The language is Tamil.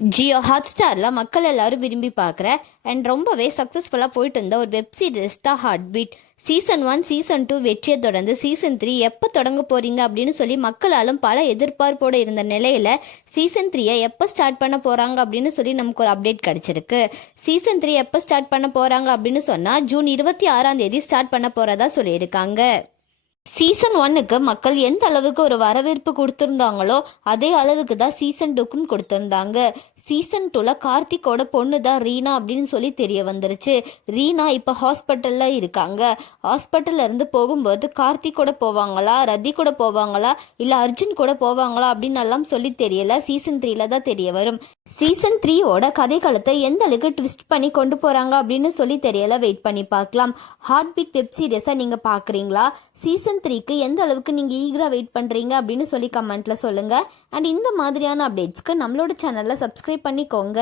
ஜியோ ஹாட்ஸ்டாரில் மக்கள் எல்லாரும் விரும்பி பார்க்குற அண்ட் ரொம்பவே சக்ஸஸ்ஃபுல்லாக போயிட்டு இருந்த ஒரு வெப் சீரிஸ் தான் ஹார்ட் பீட். சீசன் 1 சீசன் 2 வெற்றியை தொடர்ந்து சீசன் 3 எப்போ தொடங்க போகிறீங்க அப்படின்னு சொல்லி மக்களாலும் பல எதிர்பார்ப்போடு இருந்த நிலையில் சீசன் 3 எப்போ ஸ்டார்ட் பண்ண போகிறாங்க அப்படின்னு சொல்லி நமக்கு ஒரு அப்டேட் கிடச்சிருக்கு. சீசன் 3 எப்போ ஸ்டார்ட் பண்ண போகிறாங்க அப்படின்னு சொன்னால் ஜூன் 26 ஸ்டார்ட் பண்ண போகிறதா சொல்லியிருக்காங்க. சீசன் 1க்கு மக்கள் எந்த அளவுக்கு ஒரு வரவேற்பு கொடுத்துருந்தாங்களோ அதே அளவுக்கு தான் சீசன் 2க்கும் கொடுத்துருந்தாங்க. சீசன் 2ல கார்த்திக்கோட பொண்ணு தான் ரீனா அப்படின்னு சொல்லி தெரிய வந்துருச்சு. ரீனா இப்போ ஹாஸ்பிட்டலில் இருக்காங்க. ஹாஸ்பிட்டல்ல இருந்து போகும்போது கார்த்திக் கூட போவாங்களா, ரதி கூட போவாங்களா, இல்லை அர்ஜுன் கூட போவாங்களா அப்படின்னு எல்லாம் சொல்லி தெரியல. சீசன் 3ல தான் தெரிய வரும். சீசன் 3யோட கதைக்களத்தை எந்த அளவுக்கு ட்விஸ்ட் பண்ணி கொண்டு போகிறாங்க அப்படின்னு சொல்லி தெரியல. வெயிட் பண்ணி பார்க்கலாம். ஹார்ட் பீட் வெப் சீரிஸை நீங்கள் பார்க்குறீங்களா? சீசன் 3க்கு எந்த அளவுக்கு நீங்கள் ஈகராக வெயிட் பண்ணுறீங்க அப்படின்னு சொல்லி கமெண்ட்டில் சொல்லுங்கள். அண்ட் இந்த மாதிரியான அப்டேட்ஸ்க்கு நம்மளோட சேனலில் சப்ஸ்கிரைப் பண்ணிக்கோங்க.